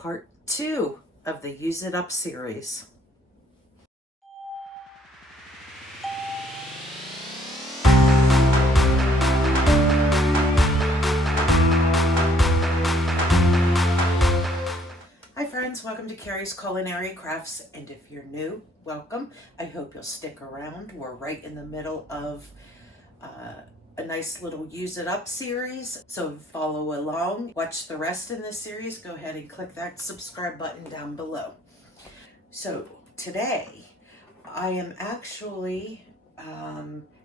part 2 of the Use It Up series. Hi friends, welcome to Carrie's Culinary Crafts, and if you're new, welcome. I hope you'll stick around. We're right in the middle of a nice little Use It Up series, so follow along. Watch the rest in this series. Go ahead and click that subscribe button down below. So today I am actually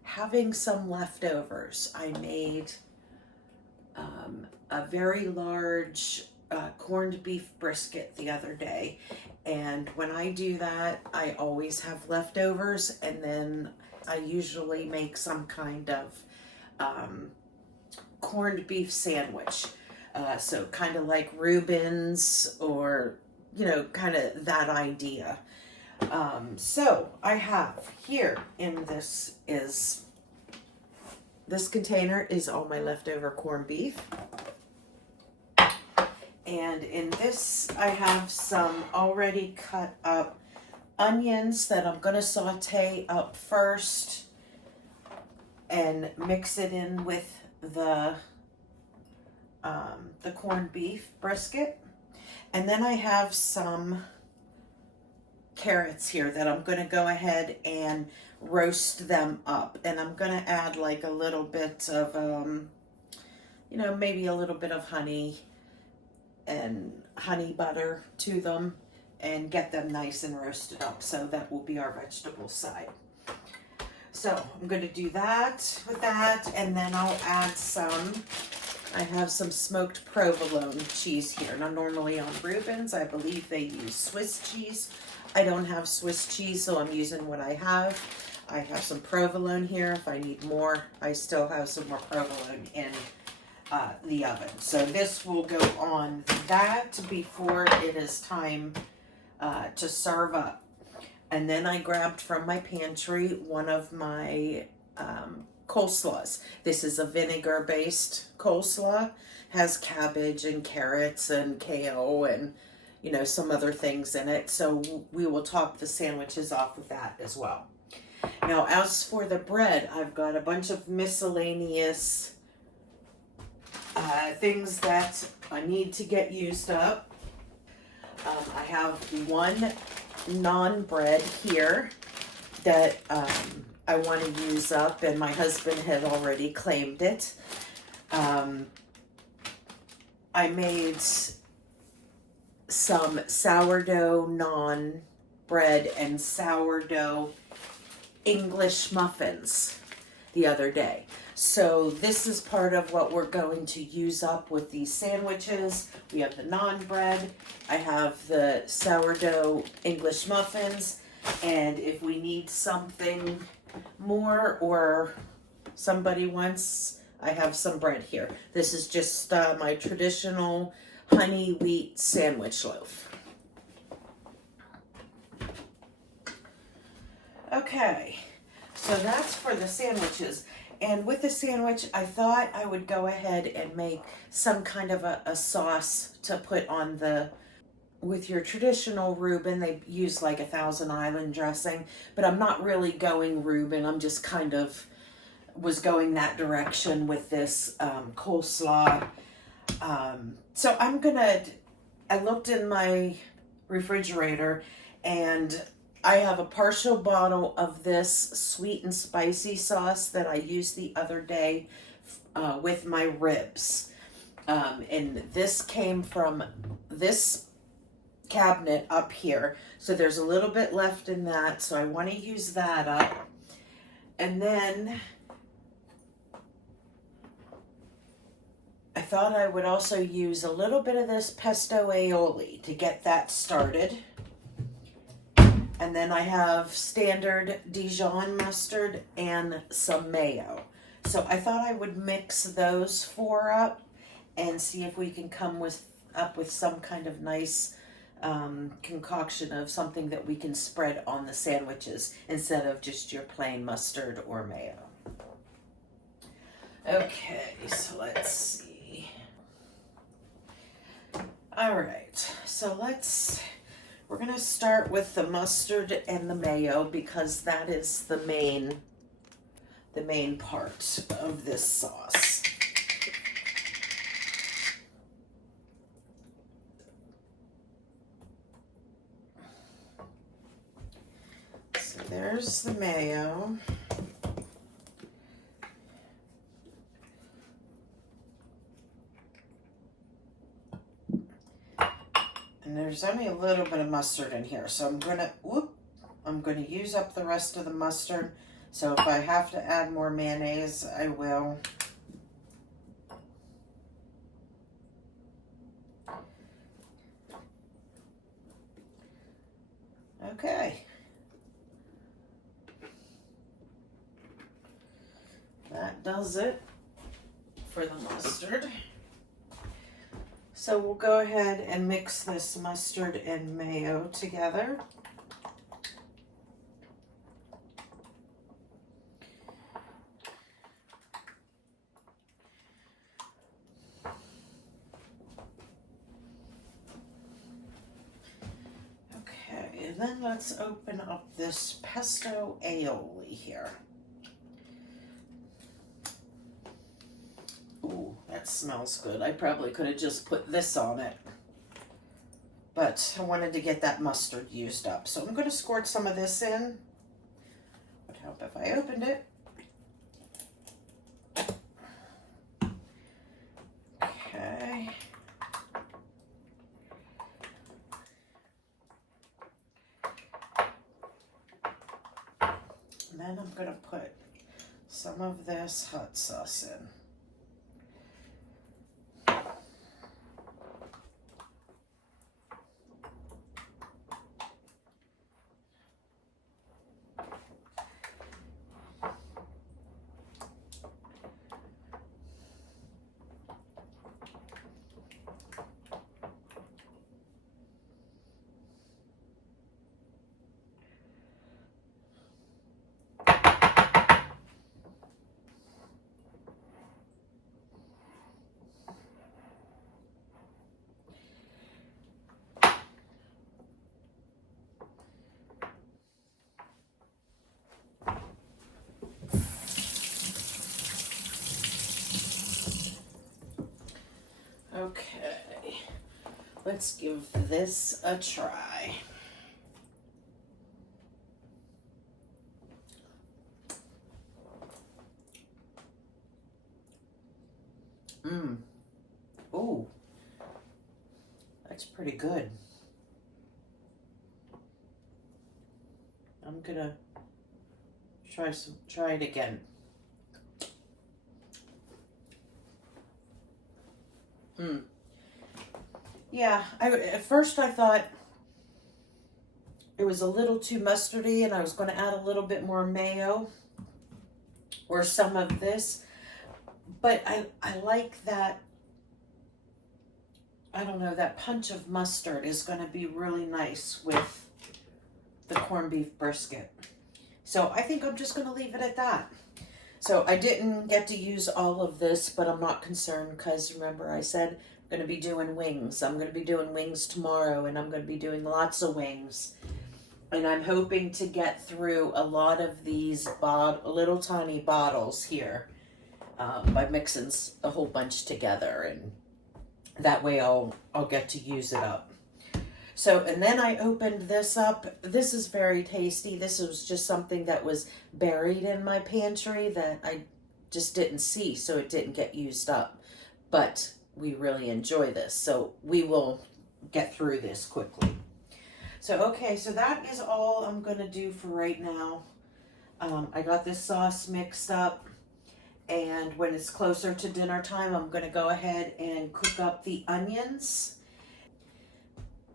having some leftovers. I made a very large corned beef brisket the other day, and when I do that I always have leftovers, and then I usually make some kind of corned beef sandwich, so kind of like Reuben's, or kind of that idea. So I have here in this container is all my leftover corned beef. And in this, I have some already cut up onions that I'm going to saute up first and mix it in with the corned beef brisket. And then I have some carrots here that I'm going to go ahead and roast them up. And I'm going to add like a little bit of, maybe a little bit of honey and honey butter to them and get them nice and roasted up. So that will be our vegetable side. So I'm going to do that with that, and then I'll add I have some smoked provolone cheese here. Now normally on Reuben's, I believe they use Swiss cheese. I don't have Swiss cheese, so I'm using what I have. I have some provolone here. If I need more, I still have some more provolone in the oven. So this will go on that before it is time to serve up. And then I grabbed from my pantry one of my coleslaws. This is a vinegar based coleslaw, has cabbage and carrots and kale and some other things in it. So we will top the sandwiches off with that as well. Now as for the bread, I've got a bunch of miscellaneous things that I need to get used up. I have one naan bread here that I want to use up, and my husband had already claimed it. I made some sourdough naan bread and sourdough English muffins the other day. So this is part of what we're going to use up with these sandwiches. We have the naan bread, I have the sourdough English muffins, and if we need something more or somebody wants, I have some bread here. This is just my traditional honey wheat sandwich loaf. Okay, so that's for the sandwiches. And with the sandwich, I thought I would go ahead and make some kind of a sauce to put on with your traditional Reuben. They use like a Thousand Island dressing, but I'm not really going Reuben. I'm just kind of was going that direction with this coleslaw. So I looked in my refrigerator, and I have a partial bottle of this sweet and spicy sauce that I used the other day with my ribs. And this came from this cabinet up here. So there's a little bit left in that, so I want to use that up. And then I thought I would also use a little bit of this pesto aioli to get that started. And then I have standard Dijon mustard and some mayo. So I thought I would mix those four up and see if we can come up with some kind of nice concoction of something that we can spread on the sandwiches instead of just your plain mustard or mayo. Okay, so let's see. All right, so we're gonna start with the mustard and the mayo because that is the main part of this sauce. So there's the mayo. And there's only a little bit of mustard in here, so I'm gonna use up the rest of the mustard. So if I have to add more mayonnaise, I will. Okay. That does it for the mustard. So we'll go ahead and mix this mustard and mayo together. Okay, and then let's open up this pesto aioli here. Ooh, that smells good. I probably could have just put this on it, but I wanted to get that mustard used up. So I'm going to squirt some of this in. Would help if I opened it. Okay. And then I'm going to put some of this hot sauce in. Okay, let's give this a try. Ooh, that's pretty good. I'm gonna try it again. Yeah, at first I thought it was a little too mustardy and I was going to add a little bit more mayo or some of this, but I like that, I don't know, that punch of mustard is going to be really nice with the corned beef brisket. So I think I'm just going to leave it at that. So I didn't get to use all of this, but I'm not concerned because remember I said I'm going to be doing wings. I'm going to be doing wings tomorrow and I'm going to be doing lots of wings. And I'm hoping to get through a lot of these little tiny bottles here by mixing a whole bunch together, and that way I'll get to use it up. So, and then I opened this up. This is very tasty. This was just something that was buried in my pantry that I just didn't see, so it didn't get used up. But we really enjoy this, so we will get through this quickly. So, okay, so that is all I'm going to do for right now. I got this sauce mixed up, and when it's closer to dinner time, I'm going to go ahead and cook up the onions,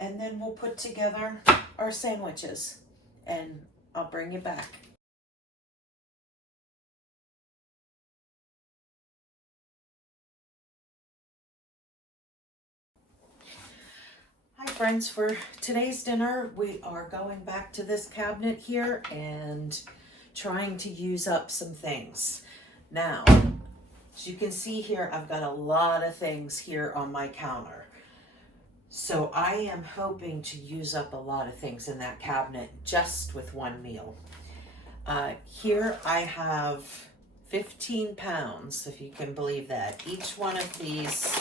and then we'll put together our sandwiches, and I'll bring you back. Hi friends, for today's dinner, we are going back to this cabinet here and trying to use up some things. Now, as you can see here, I've got a lot of things here on my counter. So I am hoping to use up a lot of things in that cabinet just with one meal. Here I have 15 pounds, if you can believe that. Each one of these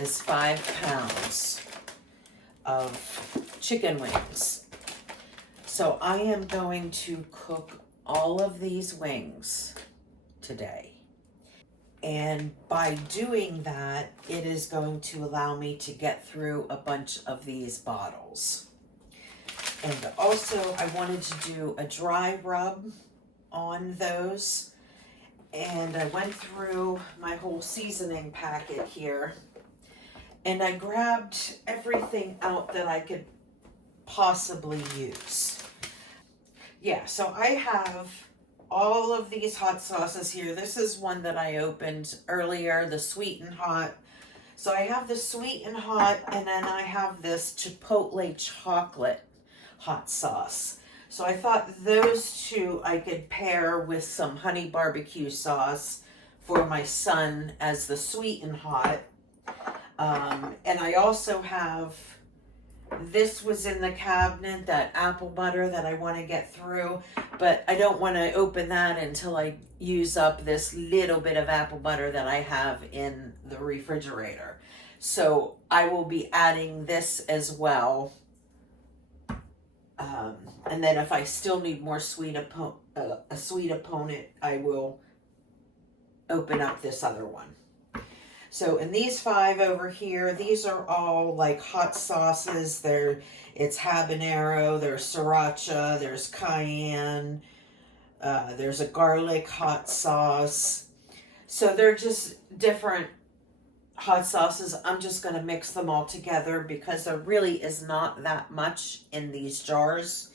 is 5 pounds of chicken wings. So I am going to cook all of these wings today. And by doing that, it is going to allow me to get through a bunch of these bottles. And also I wanted to do a dry rub on those. And I went through my whole seasoning packet here. And I grabbed everything out that I could possibly use. Yeah, so I have all of these hot sauces here. This is one that I opened earlier, the sweet and hot. So I have the sweet and hot, and then I have this Chipotle chocolate hot sauce. So I thought those two I could pair with some honey barbecue sauce for my son as the sweet and hot. And I also have, this was in the cabinet, that apple butter that I want to get through, but I don't want to open that until I use up this little bit of apple butter that I have in the refrigerator. So I will be adding this as well. And then if I still need more a sweet opponent, I will open up this other one. So in these 5 over here, these are all like hot sauces. It's habanero, there's sriracha, there's cayenne, there's a garlic hot sauce. So they're just different hot sauces. I'm just going to mix them all together because there really is not that much in these jars.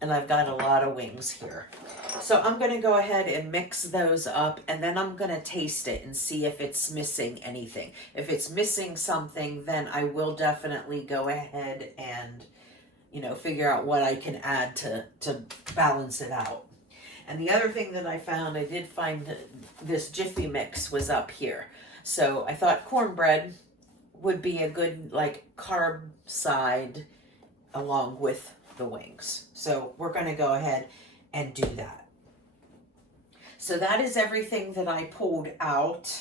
And I've got a lot of wings here. So I'm going to go ahead and mix those up, and then I'm going to taste it and see if it's missing anything. If it's missing something, then I will definitely go ahead and, figure out what I can add to balance it out. And the other thing that I found, I did find this Jiffy mix was up here. So I thought cornbread would be a good carb side along with the wings. So we're going to go ahead and do that. So that is everything that I pulled out.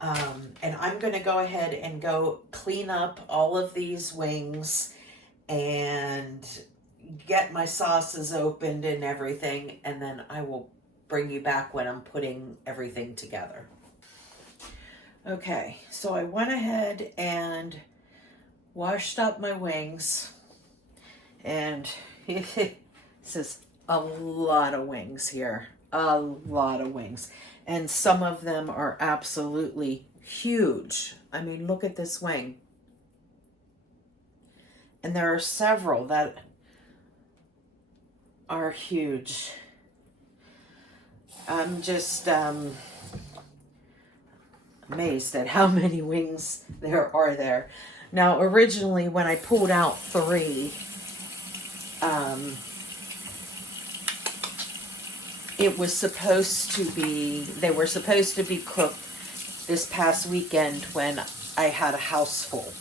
And I'm going to go ahead and go clean up all of these wings and get my sauces opened and everything. And then I will bring you back when I'm putting everything together. Okay, so I went ahead and washed up my wings. And this is a lot of wings here. A lot of wings. And some of them are absolutely huge. I mean, look at this wing. And there are several that are huge. I'm just amazed at how many wings there are there. Now, originally when I pulled out 3, it was supposed to be, they were supposed to be cooked this past weekend when I had a house full.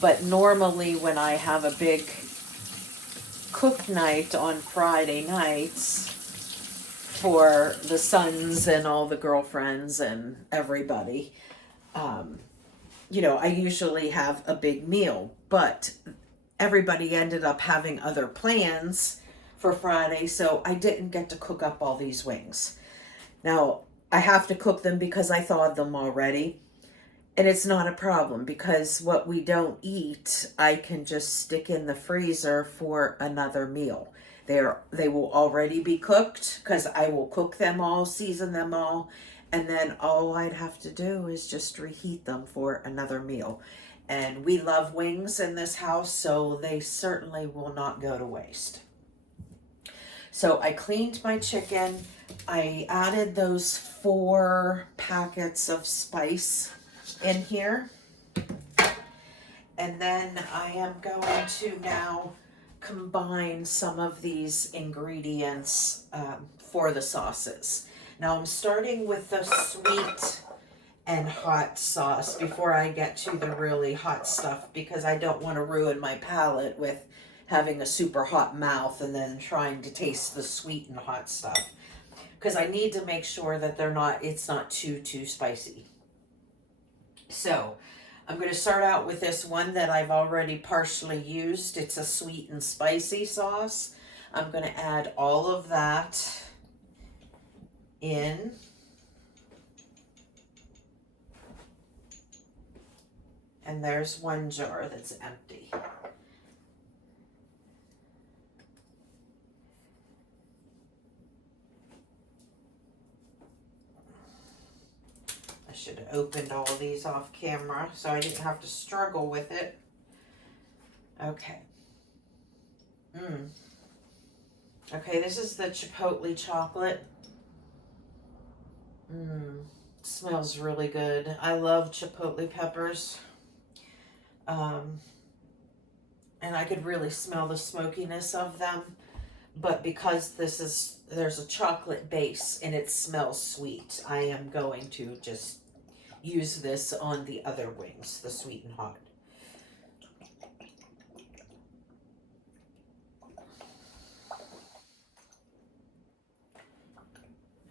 But normally when I have a big cook night on Friday nights for the sons and all the girlfriends and everybody, I usually have a big meal, but everybody ended up having other plans for Friday, so I didn't get to cook up all these wings. Now, I have to cook them because I thawed them already, and it's not a problem because what we don't eat, I can just stick in the freezer for another meal. They will already be cooked because I will cook them all, season them all, and then all I'd have to do is just reheat them for another meal. And we love wings in this house, so they certainly will not go to waste. So I cleaned my chicken. I added those 4 packets of spice in here. And then I am going to now combine some of these ingredients for the sauces. Now I'm starting with the sweet and hot sauce before I get to the really hot stuff, because I don't want to ruin my palate with having a super hot mouth and then trying to taste the sweet and hot stuff. Because I need to make sure that it's not too spicy. So I'm going to start out with this one that I've already partially used. It's a sweet and spicy sauce. I'm going to add all of that in. And there's one jar that's empty. I should have opened all of these off camera so I didn't have to struggle with it. Okay. Okay, this is the chipotle chocolate. Smells really good. I love chipotle peppers. And I could really smell the smokiness of them, but because there's a chocolate base and it smells sweet, I am going to just use this on the other wings, the sweet and hot.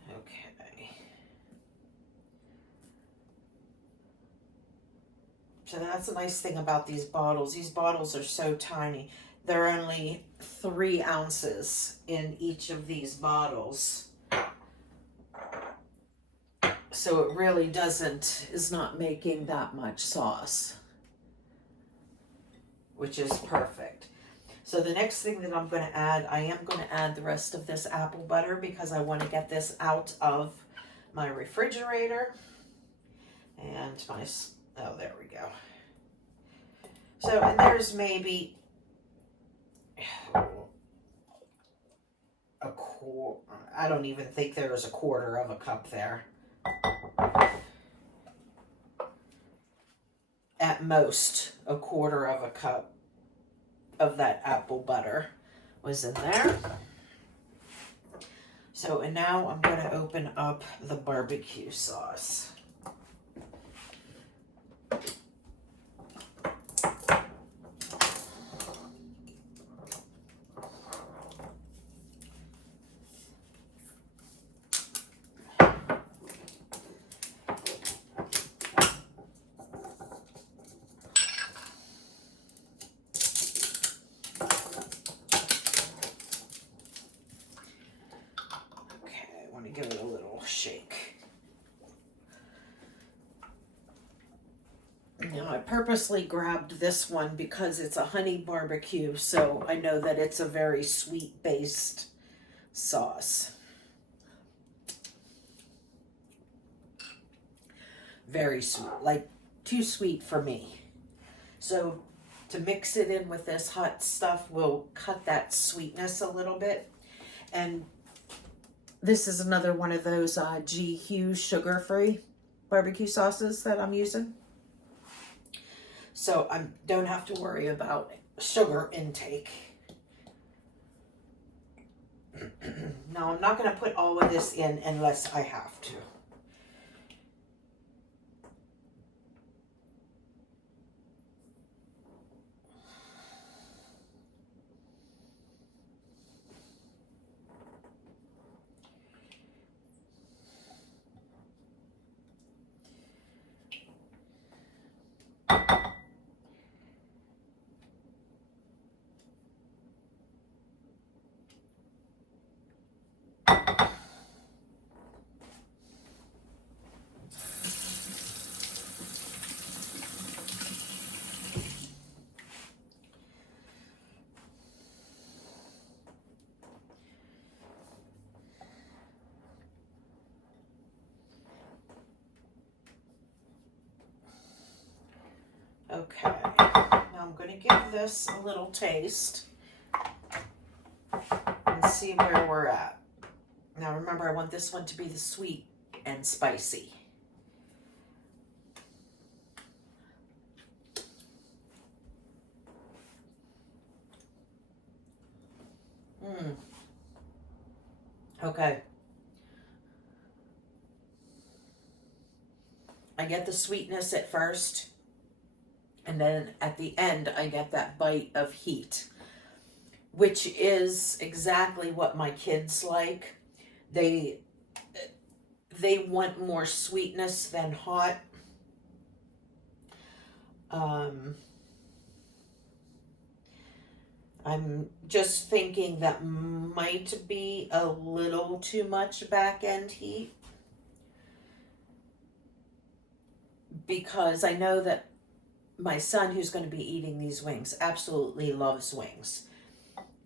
Okay. So that's a nice thing about these bottles. These bottles are so tiny. They're only 3 ounces in each of these bottles. So it really is not making that much sauce, which is perfect. So the next thing that I'm going to add, I am going to add the rest of this apple butter because I want to get this out of my refrigerator. And oh, there we go. So, and there's maybe a quarter, I don't even think there's a quarter of a cup there. At most, a quarter of a cup of that apple butter was in there. So, and now I'm going to open up the barbecue sauce. Give it a little shake. Now I purposely grabbed this one because it's a honey barbecue, so I know that it's a very sweet based sauce. Very sweet, like too sweet for me. So to mix it in with this hot stuff will cut that sweetness a little bit. And this is another one of those G. Hughes sugar-free barbecue sauces that I'm using. So I don't have to worry about sugar intake. Now I'm not going to put all of this in unless I have to. Okay, now I'm going to give this a little taste and see where we're at. Now remember, I want this one to be the sweet and spicy. Okay. I get the sweetness at first, and then at the end I get that bite of heat, which is exactly what my kids like. They want more sweetness than hot. I'm just thinking that might be a little too much back end heat, because I know that my son, who's going to be eating these wings, absolutely loves wings.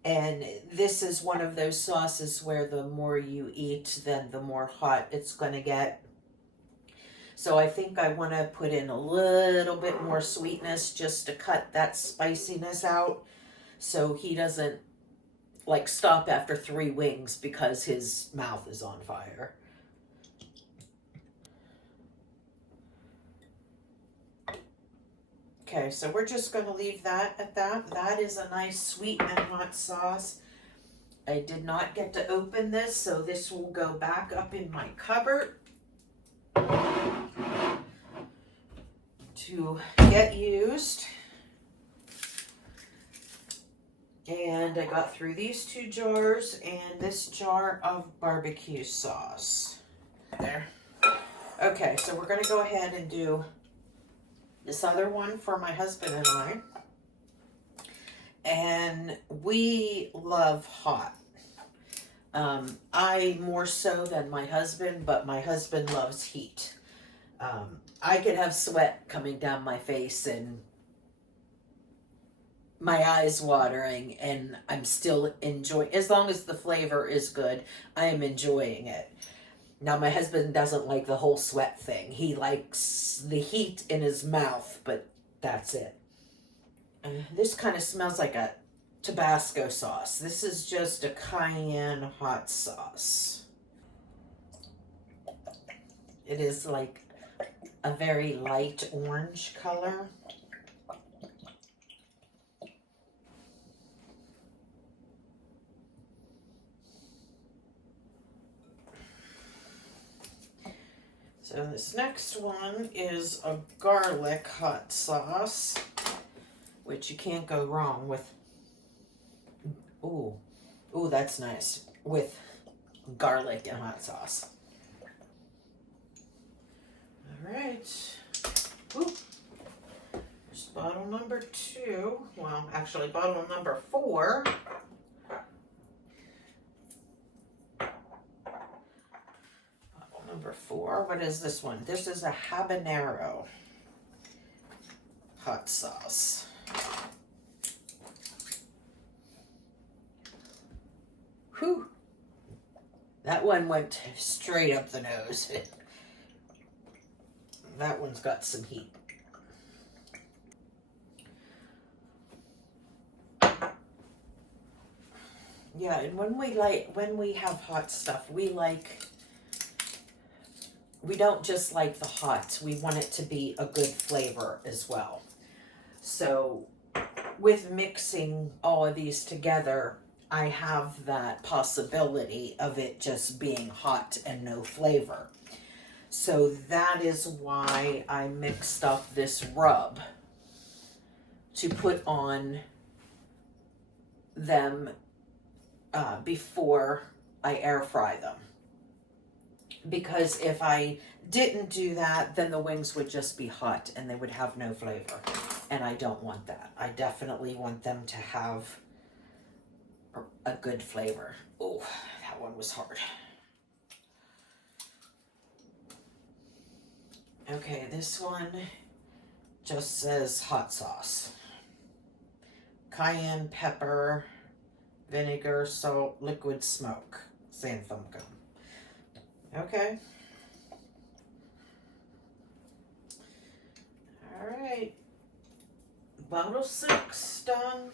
And this is one of those sauces where the more you eat, then the more hot it's going to get. So I think I want to put in a little bit more sweetness just to cut that spiciness out, so he doesn't like stop after 3 wings because his mouth is on fire. Okay, so we're just going to leave that at that. That is a nice sweet and hot sauce. I did not get to open this, so this will go back up in my cupboard to get used. And I got through these 2 jars and this jar of barbecue sauce. There. Okay, so we're going to go ahead and do this other one for my husband and I. And we love hot. I more so than my husband, but my husband loves heat. I could have sweat coming down my face and my eyes watering, and I'm still enjoying, as long as the flavor is good, I am enjoying it. Now, my husband doesn't like the whole sweat thing. He likes the heat in his mouth, but that's it. This kind of smells like a Tabasco sauce. This is just a cayenne hot sauce. It is like a very light orange color. So this next one is a garlic hot sauce, which you can't go wrong with. Ooh, that's nice with garlic and hot sauce. All right. Ooh. There's bottle number 2. Well, actually, bottle number 4. Number 4, what is this one? This is a habanero hot sauce. Whew. That one went straight up the nose. That one's got some heat. Yeah, and when we have hot stuff, we don't just like the hot, we want it to be a good flavor as well. So with mixing all of these together, I have that possibility of it just being hot and no flavor. So that is why I mixed up this rub to put on them before I air fry them. Because if I didn't do that, then the wings would just be hot and they would have no flavor. And I don't want that. I definitely want them to have a good flavor. Oh, that one was hard. Okay, this one just says hot sauce. Cayenne pepper, vinegar, salt, liquid smoke, xanthan gum. Okay. All right. Bottle 6 done.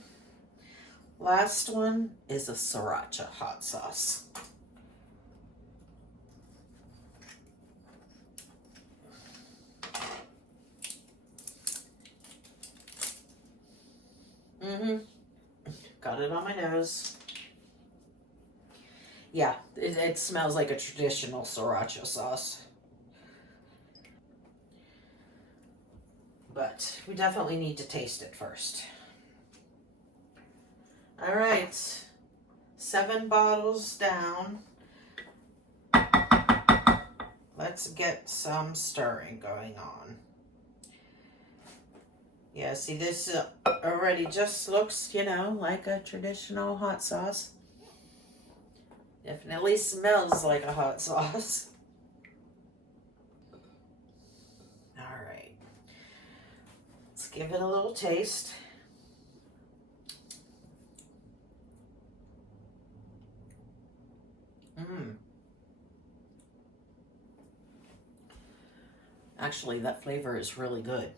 Last one is a sriracha hot sauce. Got it on my nose. Yeah, it smells like a traditional sriracha sauce. but we definitely need to taste it first. All right, 7 bottles down. Let's get some stirring going on. Yeah, see, this already just looks, you know, like a traditional hot sauce. Definitely smells like a hot sauce. All right. Let's give it a little taste. Actually, that flavor is really good.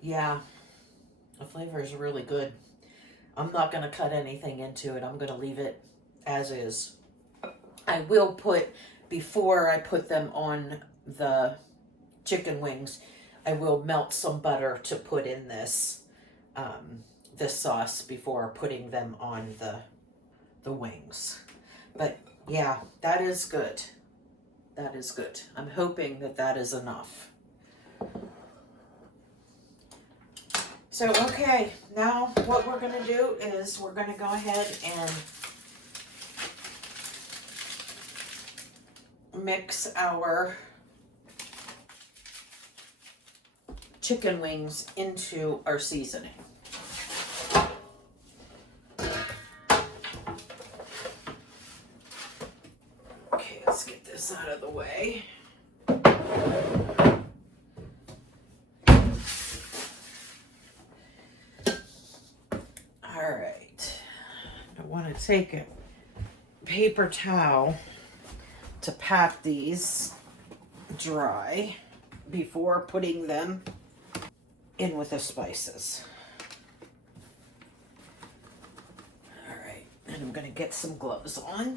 Yeah, the flavor is really good. I'm not going to cut anything into it. I'm going to leave it as is. I will put, before I put them on the chicken wings, I will melt some butter to put in this this sauce before putting them on the wings. But yeah, that is good. That is good. I'm hoping that that is enough. So, okay, now what we're going to do is we're going to go ahead and mix our chicken wings into our seasoning. Okay, let's get this out of the way. All right, I want to take a paper towel to pat these dry before putting them in with the spices. All right, and I'm going to get some gloves on.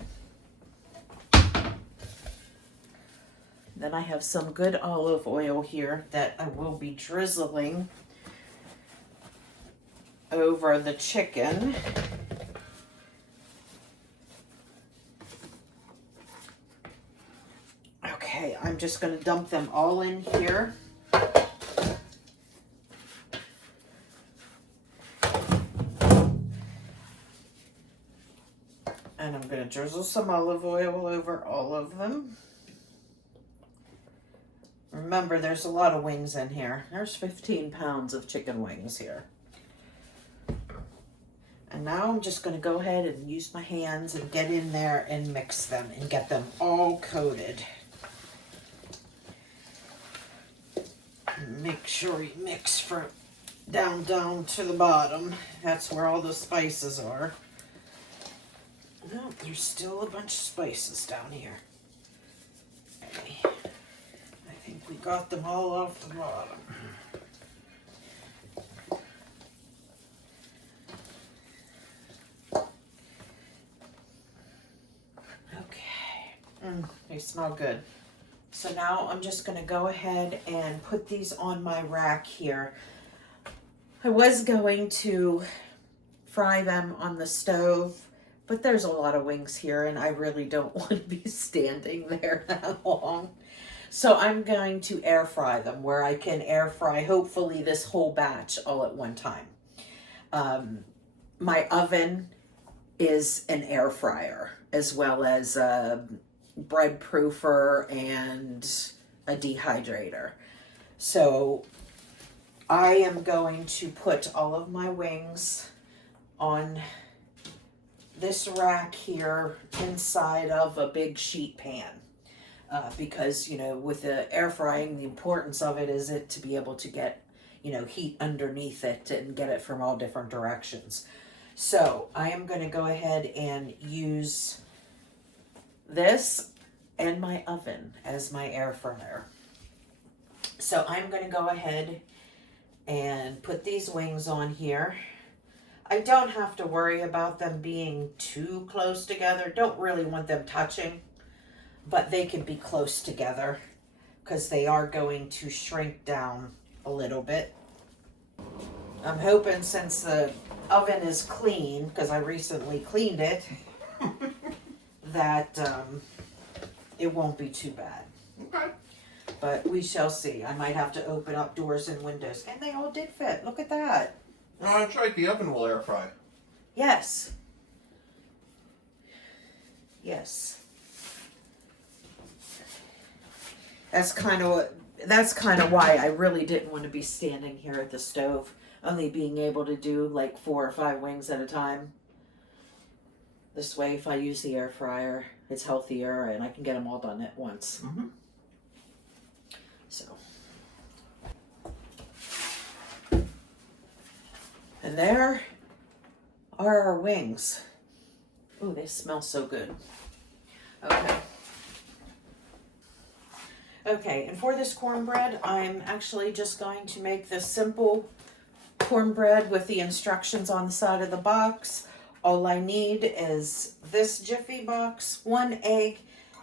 Then I have some good olive oil here that I will be drizzling over the chicken. Okay, I'm just going to dump them all in here. And I'm going to drizzle some olive oil over all of them. Remember, there's a lot of wings in here. There's 15 pounds of chicken wings here. And now I'm just going to go ahead and use my hands and get in there and mix them and get them all coated. Make sure you mix from down to the bottom. That's where all the spices are. No, there's still a bunch of spices down here. Okay. I think we got them all off the bottom. Okay. They smell good. So now I'm just going to go ahead and put these on my rack here. I was going to fry them on the stove, but there's a lot of wings here and I really don't want to be standing there that long. So I'm going to air fry them, where I can air fry hopefully this whole batch all at one time. My oven is an air fryer, as well as a bread proofer and a dehydrator. So I am going to put all of my wings on this rack here inside of a big sheet pan. Because, you know, with the air frying, the importance of it is to be able to get, you know, heat underneath it and get it from all different directions. So I am going to go ahead and use this and my oven as my air fryer. So I'm going to go ahead and put these wings on here. I don't have to worry about them being too close together. Don't really want them touching, but they can be close together because they are going to shrink down a little bit. I'm hoping since the oven is clean, because I recently cleaned it, that it won't be too bad. Okay. But we shall see. I might have to open up doors and windows. And they all did fit. Look at that. Oh, that's right. The oven will air fry. Yes. Yes. That's kind of why I really didn't want to be standing here at the stove, only being able to do like 4 or 5 wings at a time. This way, if I use the air fryer, it's healthier and I can get them all done at once. Mm-hmm. So. And there are our wings. Ooh, they smell so good. Okay. Okay, and for this cornbread, I'm actually just going to make this simple cornbread with the instructions on the side of the box. All I need is this Jiffy box, 1 egg,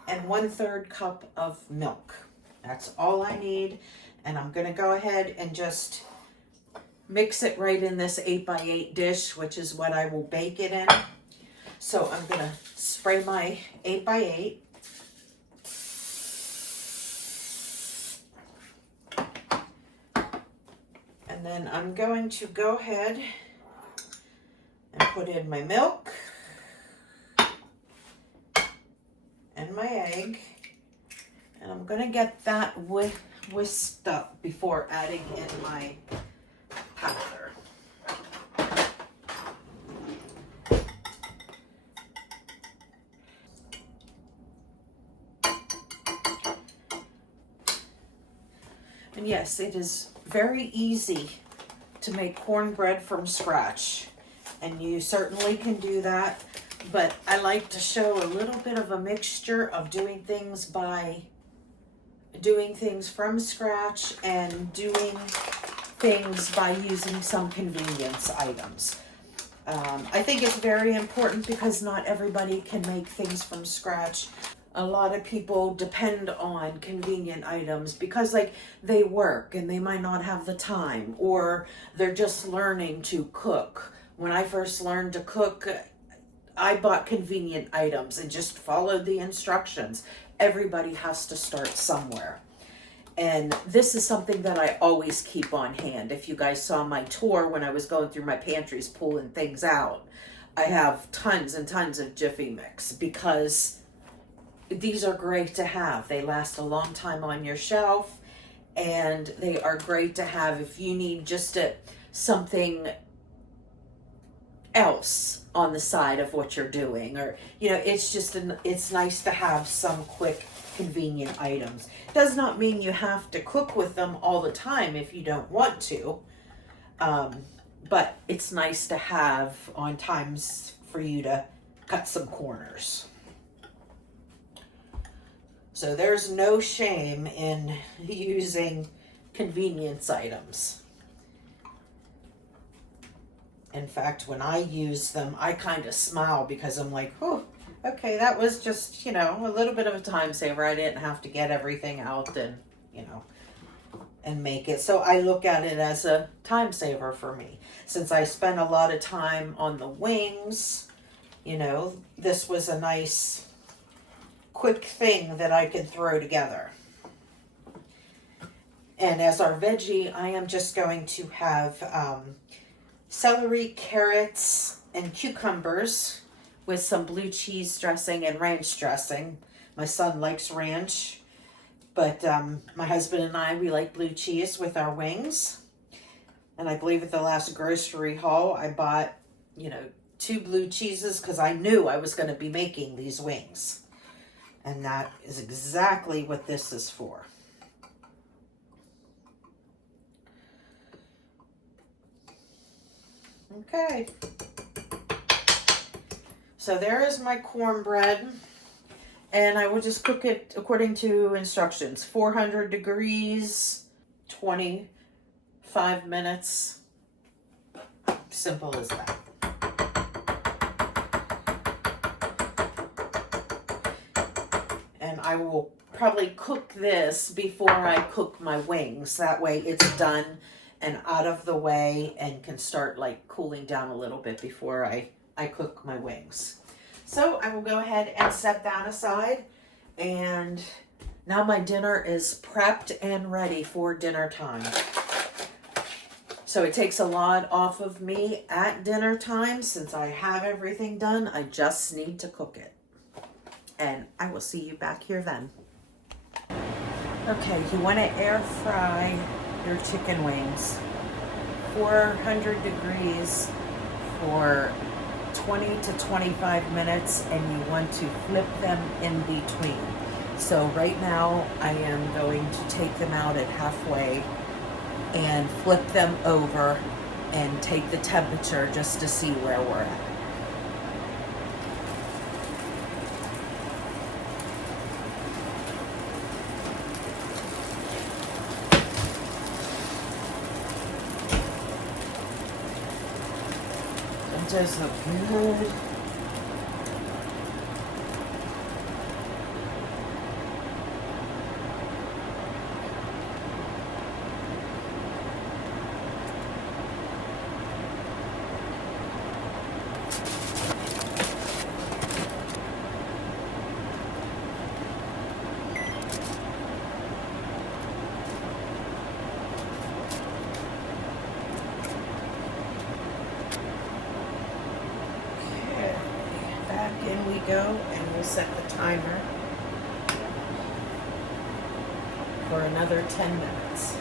and 1/3 cup of milk. That's all I need. And I'm going to go ahead and just mix it right in this 8x8 dish, which is what I will bake it in. So I'm going to spray my 8x8. And then I'm going to go ahead and put in my milk and my egg. And I'm going to get that whisked up before adding in my powder. And yes, it is very easy to make cornbread from scratch, and you certainly can do that, but I like to show a little bit of a mixture of doing things from scratch and doing things by using some convenience items. I think it's very important because not everybody can make things from scratch. A lot of people depend on convenient items because they work and they might not have the time, or they're just learning to cook. When I first learned to cook, I bought convenient items and just followed the instructions. Everybody has to start somewhere. And this is something that I always keep on hand. If you guys saw my tour when I was going through my pantries pulling things out, I have tons and tons of Jiffy Mix because these are great to have. They last a long time on your shelf, and they are great to have if you need just something else on the side of what you're doing, or it's nice to have some quick convenient items. Does not mean you have to cook with them all the time if you don't want to, but it's nice to have on times for you to cut some corners. So there's no shame in using convenience items. In fact, when I use them, I kind of smile because I'm like, oh, okay, that was just, a little bit of a time saver. I didn't have to get everything out and, and make it. So I look at it as a time saver for me. Since I spent a lot of time on the wings, this was a nice quick thing that I could throw together. And as our veggie, I am just going to have celery, carrots, and cucumbers with some blue cheese dressing and ranch dressing. My son likes ranch, but my husband and I, we like blue cheese with our wings. And I believe at the last grocery haul, I bought, 2 blue cheeses because I knew I was going to be making these wings. And that is exactly what this is for. Okay. So there is my cornbread. And I will just cook it according to instructions. 400 degrees, 25 minutes. Simple as that. And I will probably cook this before I cook my wings. That way it's done and out of the way and can start like cooling down a little bit before I cook my wings. So I will go ahead and set that aside, and now my dinner is prepped and ready for dinner time. So it takes a lot off of me at dinner time. Since I have everything done, I just need to cook it. And I will see you back here then. Okay, you want to air fry your chicken wings 400 degrees for 20 to 25 minutes, and you want to flip them in between. So right now I am going to take them out at halfway and flip them over and take the temperature just to see where we're at. It does look good. In we go, and we'll set the timer for another 10 minutes.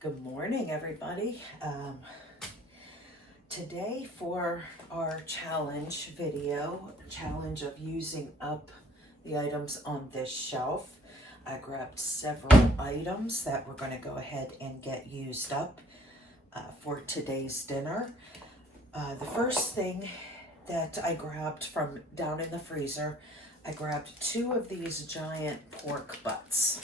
Good morning, everybody. Today for our challenge of using up the items on this shelf, I grabbed several items that we're going to go ahead and get used up for today's dinner. The first thing that I grabbed from down in the freezer, I grabbed 2 of these giant pork butts.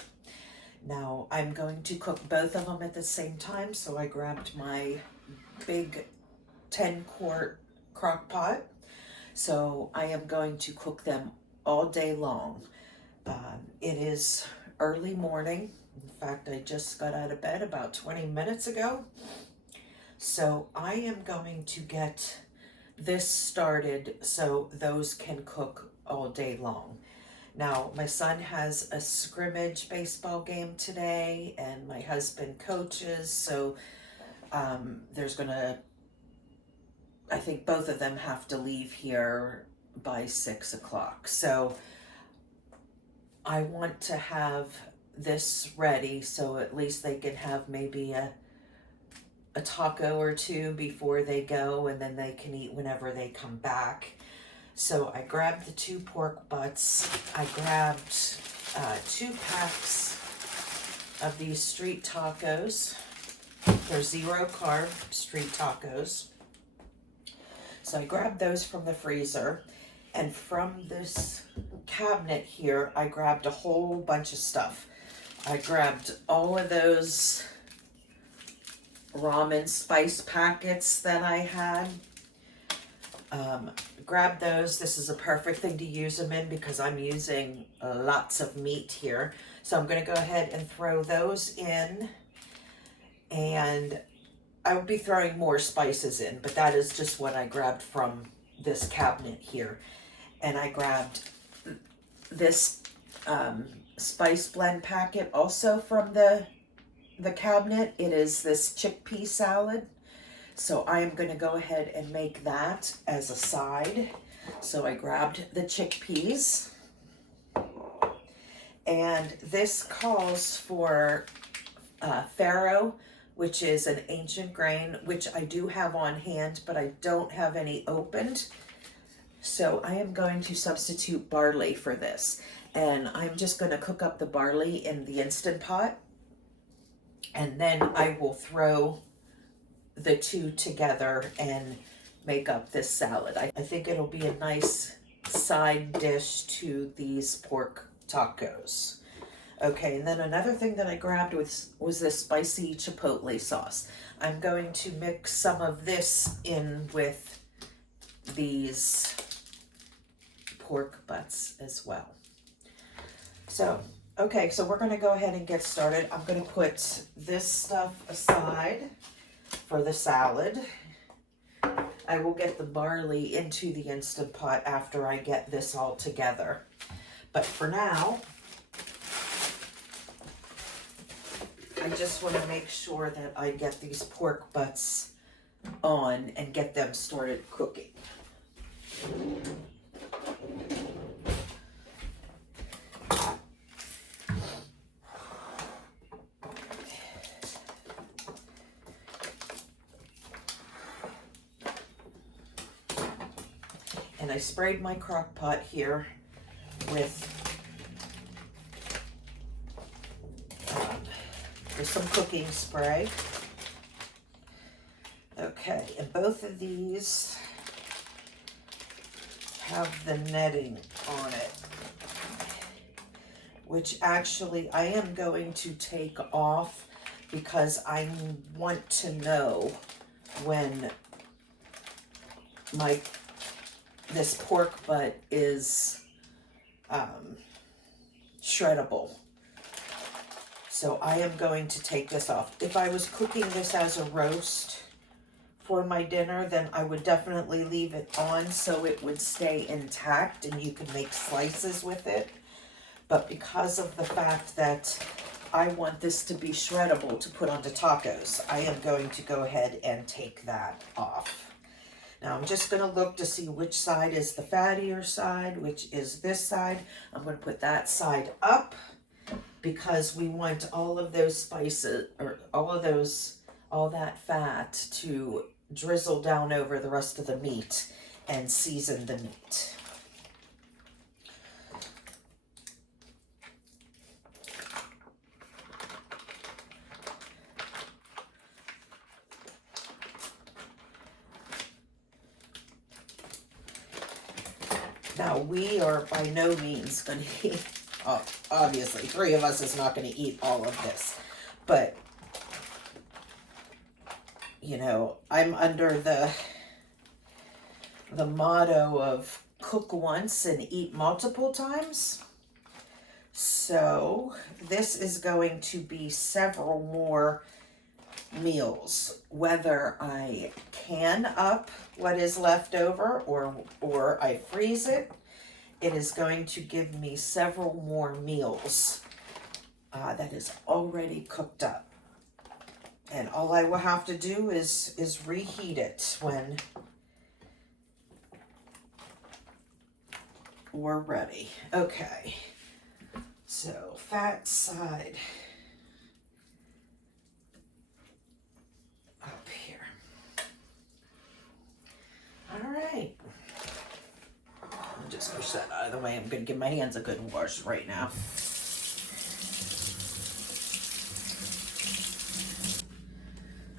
Now, I'm going to cook both of them at the same time, so I grabbed my big 10-quart crock pot. So I am going to cook them all day long. It is early morning. In fact, I just got out of bed about 20 minutes ago. So I am going to get this started so those can cook all day long. Now, my son has a scrimmage baseball game today, and my husband coaches, so there's gonna, I think both of them have to leave here by 6 o'clock. So I want to have this ready so at least they can have maybe a taco or 2 before they go, and then they can eat whenever they come back. So I grabbed the 2 pork butts. I grabbed 2 packs of these street tacos. They're 0 carb street tacos. So I grabbed those from the freezer. And from this cabinet here, I grabbed a whole bunch of stuff. I grabbed all of those ramen spice packets that I had. Grab those. This is a perfect thing to use them in because I'm using lots of meat here. So I'm going to go ahead and throw those in, and I will be throwing more spices in, but that is just what I grabbed from this cabinet here. And I grabbed this spice blend packet also from the cabinet. It is this chickpea salad. So I am going to go ahead and make that as a side. So I grabbed the chickpeas. And this calls for farro, which is an ancient grain, which I do have on hand, but I don't have any opened. So I am going to substitute barley for this. And I'm just going to cook up the barley in the Instant Pot. And then I will throw the two together and make up this salad. I think it'll be a nice side dish to these pork tacos. Okay, and then another thing that I grabbed was this spicy chipotle sauce. I'm going to mix some of this in with these pork butts as well. So, okay, so we're going to go ahead and get started. I'm going to put this stuff aside for the salad. I will get the barley into the Instant Pot after I get this all together. But for now, I just want to make sure that I get these pork butts on and get them started cooking. And I sprayed my crock pot here with some cooking spray. Okay, and both of these have the netting on it, which actually I am going to take off because I want to know when this pork butt is shreddable. So I am going to take this off. If I was cooking this as a roast for my dinner, then I would definitely leave it on so it would stay intact and you could make slices with it. But because of the fact that I want this to be shreddable to put onto tacos, I am going to go ahead and take that off. Now I'm just going to look to see which side is the fattier side, which is this side. I'm going to put that side up because we want all of those spices, or all that fat to drizzle down over the rest of the meat and season the meat. Now, we are by no means going to eat, obviously, 3 of us is not going to eat all of this. But, you know, I'm under the motto of cook once and eat multiple times. So, this is going to be several more meals, whether I can up what is left over or I freeze it. It is going to give me several more meals that is already cooked up, and all I will have to do is reheat it when we're ready. Okay, so fat side up here. All right. I'll just push that out of the way. I'm going to give my hands a good wash right now.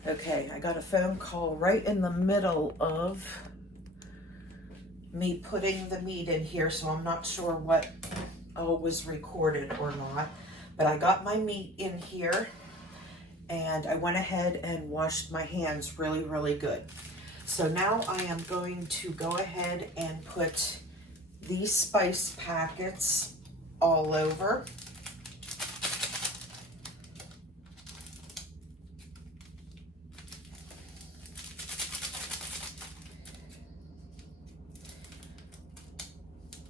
Okay, I got a phone call right in the middle of me putting the meat in here, so I'm not sure what was recorded or not. But I got my meat in here, and I went ahead and washed my hands really, really good. So now I am going to go ahead and put these spice packets all over.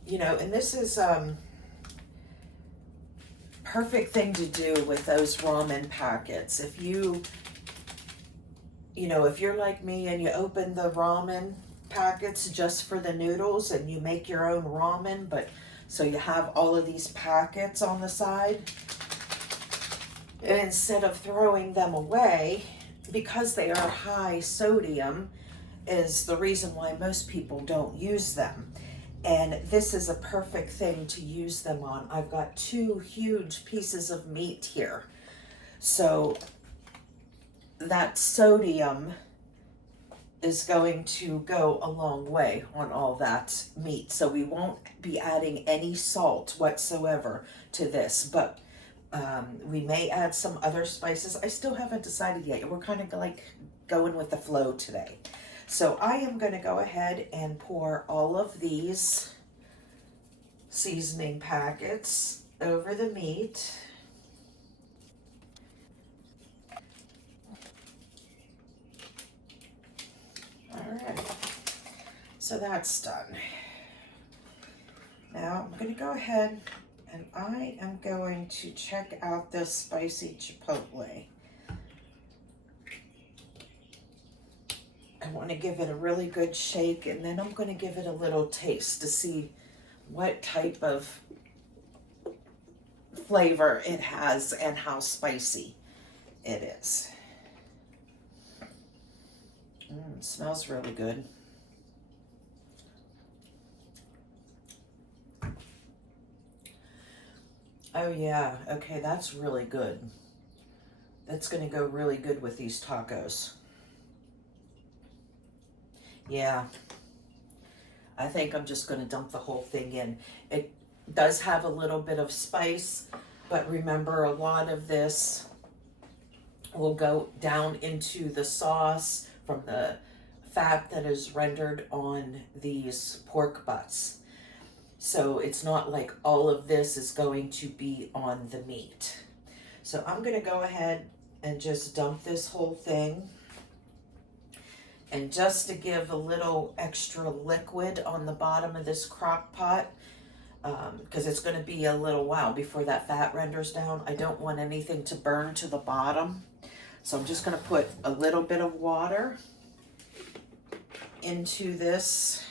You know, and this is perfect thing to do with those ramen packets. If you know, if you're like me and you open the ramen packets just for the noodles and you make your own ramen, but so you have all of these packets on the side, and instead of throwing them away, because they are high sodium, is the reason why most people don't use them. And this is a perfect thing to use them on. I've got 2 huge pieces of meat here. So that sodium is going to go a long way on all that meat. So we won't be adding any salt whatsoever to this, but we may add some other spices. I still haven't decided yet. We're kind of like going with the flow today. So I am going to go ahead and pour all of these seasoning packets over the meat. All right, so that's done. Now I'm going to go ahead and I am going to check out this spicy chipotle. I want to give it a really good shake, and then I'm going to give it a little taste to see what type of flavor it has and how spicy it is. It smells really good. Oh yeah, okay, that's really good. That's going to go really good with these tacos. Yeah, I think I'm just going to dump the whole thing in. It does have a little bit of spice, but remember, a lot of this will go down into the sauce from the fat that is rendered on these pork butts. So it's not like all of this is going to be on the meat. So I'm going to go ahead and just dump this whole thing. And just to give a little extra liquid on the bottom of this crock pot, because it's going to be a little while before that fat renders down, I don't want anything to burn to the bottom. So I'm just going to put a little bit of water into this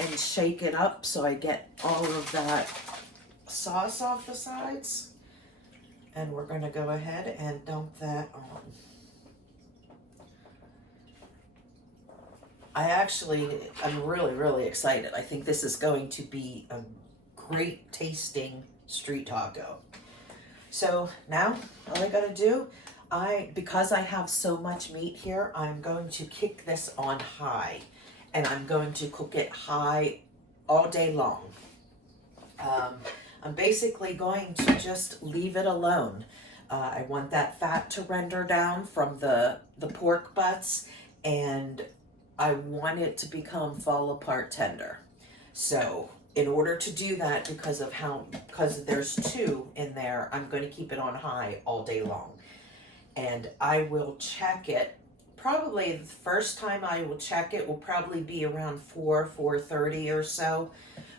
and shake it up so I get all of that sauce off the sides. And we're going to go ahead and dump that on. I'm really, really excited. I think this is going to be a great tasting street taco. So now all I gotta do, because I have so much meat here, I'm going to kick this on high, and I'm going to cook it high all day long. I'm basically going to just leave it alone. I want that fat to render down from the pork butts, and I want it to become fall apart tender. So in order to do that, because there's 2 in there, I'm going to keep it on high all day long. And I will check it. Probably the first time I will check it will probably be around 4:30 or so,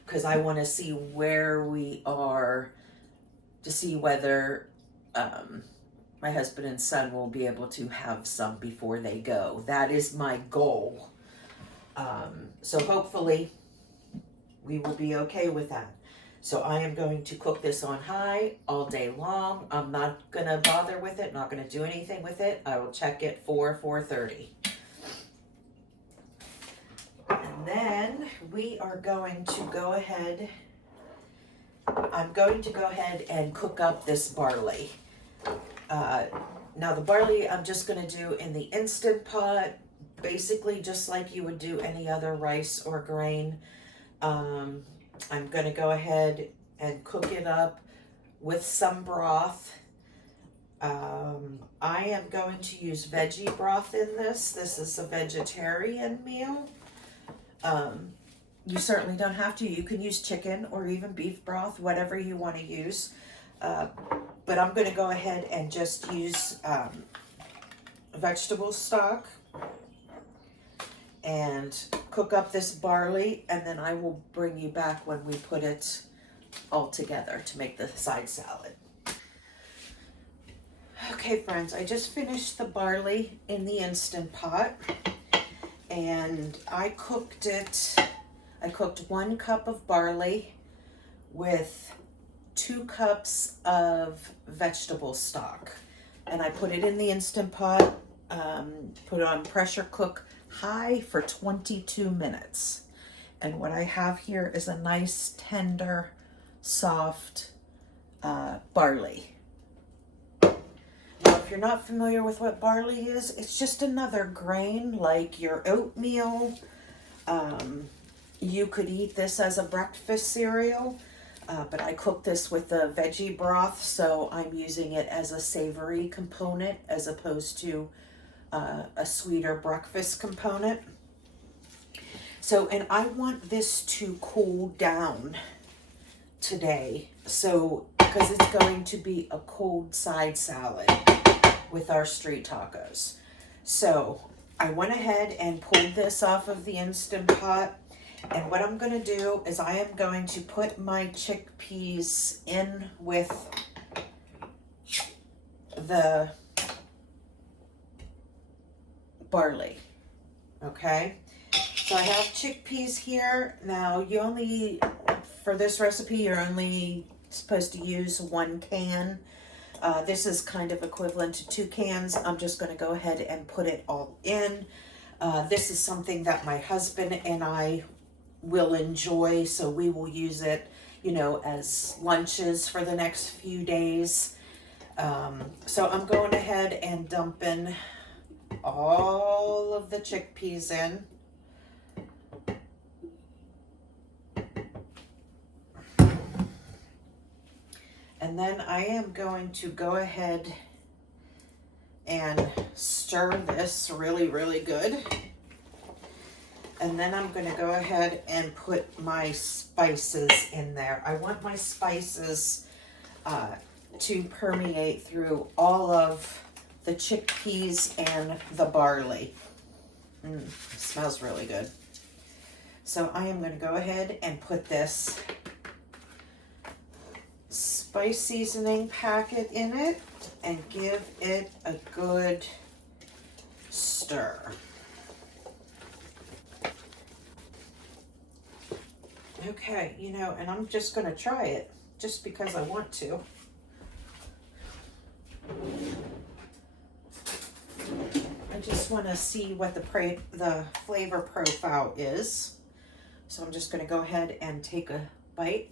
because I want to see where we are, to see whether my husband and son will be able to have some before they go. That is my goal. So hopefully we will be okay with that. So I am going to cook this on high all day long. I'm not going to bother with it, not going to do anything with it. I will check it 4:30. And then we are going to go ahead. I'm going to go ahead and cook up this barley. Now the barley I'm just going to do in the Instant Pot, basically just like you would do any other rice or grain. I'm going to go ahead and cook it up with some broth. I am going to use veggie broth in this. This is a vegetarian meal. You certainly don't have to. You can use chicken or even beef broth, whatever you want to use. But I'm going to go ahead and just use vegetable stock and cook up this barley, and then I will bring you back when we put it all together to make the side salad. Okay friends, I just finished the barley in the Instant Pot, and I cooked 1 cup of barley with 2 cups of vegetable stock, and I put it in the Instant Pot, put it on pressure cook high for 22 minutes. And what I have here is a nice tender, soft barley. Now, if you're not familiar with what barley is, it's just another grain like your oatmeal. You could eat this as a breakfast cereal, but I cook this with a veggie broth, so I'm using it as a savory component as opposed to a sweeter breakfast component. So, and I want this to cool down today, so because it's going to be a cold side salad with our street tacos. So I went ahead and pulled this off of the Instant Pot, and what I'm going to do is I am going to put my chickpeas in with the barley. Okay, so I have chickpeas here. Now for this recipe, you're only supposed to use 1 can. This is kind of equivalent to 2 cans. I'm just going to go ahead and put it all in. This is something that my husband and I will enjoy, so we will use it, as lunches for the next few days. So I'm going ahead and dumping all of the chickpeas in. And then I am going to go ahead and stir this really, really good. And then I'm going to go ahead and put my spices in there. I want my spices to permeate through all of the chickpeas and the barley. It smells really good. So I am going to go ahead and put this spice seasoning packet in it and give it a good stir. Okay, and I'm just going to try it just because I want to. I just want to see what the flavor profile is. So I'm just going to go ahead and take a bite.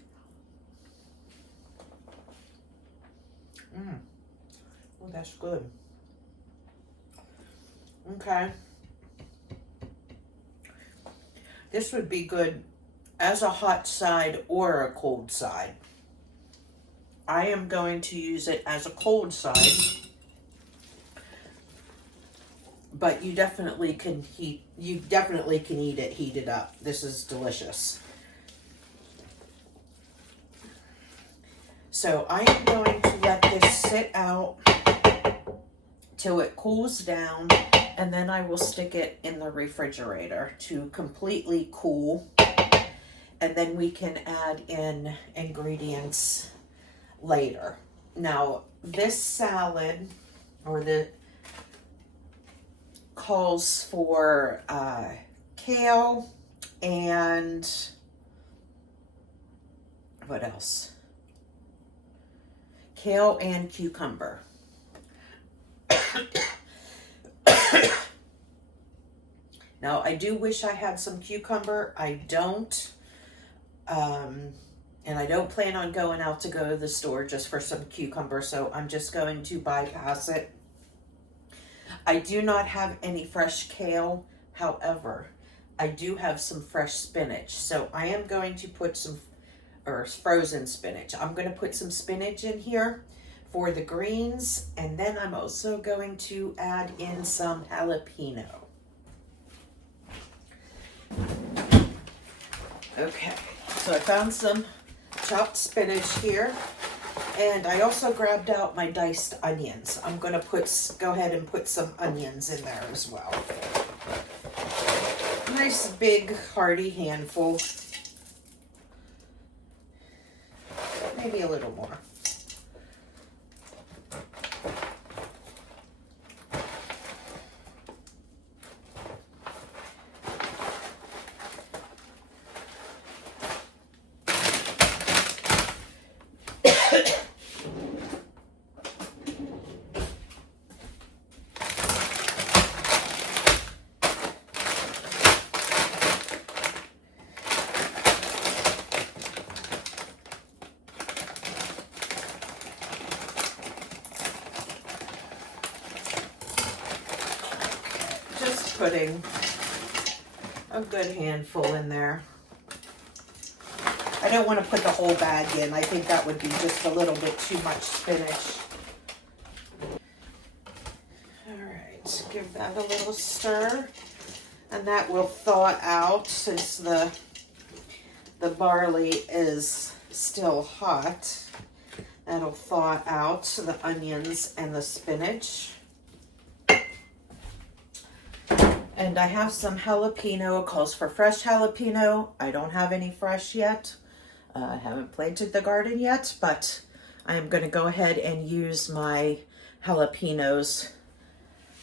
Oh, that's good. Okay. This would be good as a hot side or a cold side. I am going to use it as a cold side, but you definitely can eat it heated up. This is delicious. So I am going to let this sit out till it cools down, and then I will stick it in the refrigerator to completely cool, and then we can add in ingredients later. Now, this salad calls for kale and what else? Kale and cucumber. Now, I do wish I had some cucumber. I don't. And I don't plan on going out to go to the store just for some cucumber, so I'm just going to bypass it. I do not have any fresh kale. However, I do have some fresh spinach. So I am going to put frozen spinach. I'm going to put some spinach in here for the greens, and then I'm also going to add in some jalapeno. Okay, so I found some chopped spinach here, and I also grabbed out my diced onions. I'm gonna go ahead and put some onions in there as well. Nice big hearty handful, maybe a little more. Putting a good handful in there. I don't want to put the whole bag in. I think that would be just a little bit too much spinach. All right, give that a little stir, and that will thaw out since the barley is still hot. That'll thaw out the onions and the spinach. And I have some jalapeno. It calls for fresh jalapeno. I don't have any fresh yet. I haven't planted the garden yet, but I am going to go ahead and use my jalapenos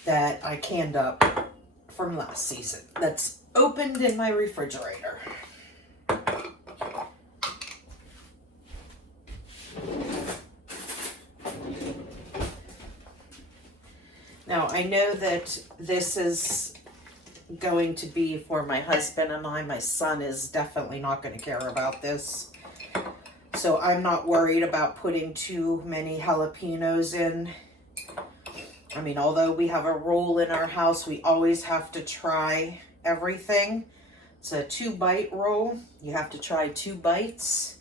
that I canned up from last season. That's opened in my refrigerator. Now, I know that this is going to be for my husband and I. My son is definitely not going to care about this. So I'm not worried about putting too many jalapenos in. I mean, although we have a rule in our house, we always have to try everything. It's a 2-bite rule. You have to try 2 bites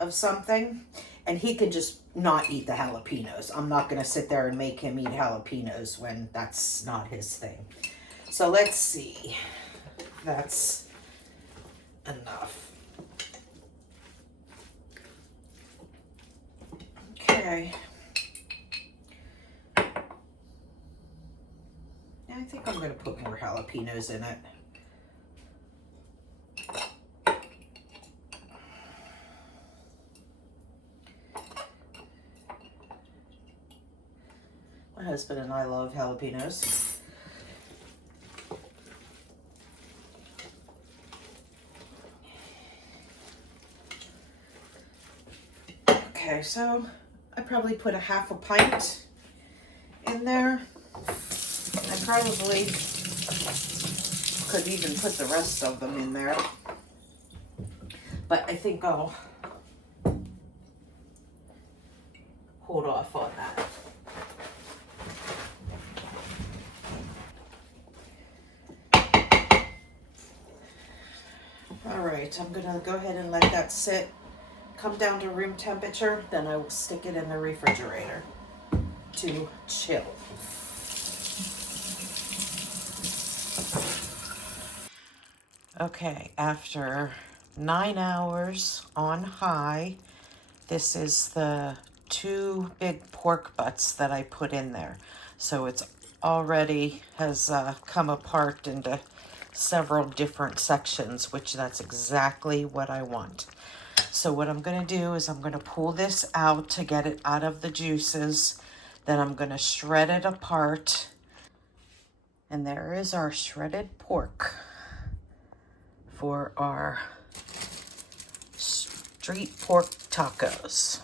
of something. And he can just not eat the jalapenos. I'm not going to sit there and make him eat jalapenos when that's not his thing. So let's see. That's enough. Okay. I think I'm going to put more jalapenos in it. My husband and I love jalapenos. Okay, so I probably put a half a pint in there. I probably could even put the rest of them in there, but I think I'll hold off on that. All right, I'm gonna go ahead and let that sit, come down to room temperature, then I will stick it in the refrigerator to chill. Okay, after 9 hours on high, this is the 2 big pork butts that I put in there. So it's already has come apart into several different sections, which that's exactly what I want. So what I'm going to do is I'm going to pull this out to get it out of the juices. Then I'm going to shred it apart. And there is our shredded pork for our street pork tacos.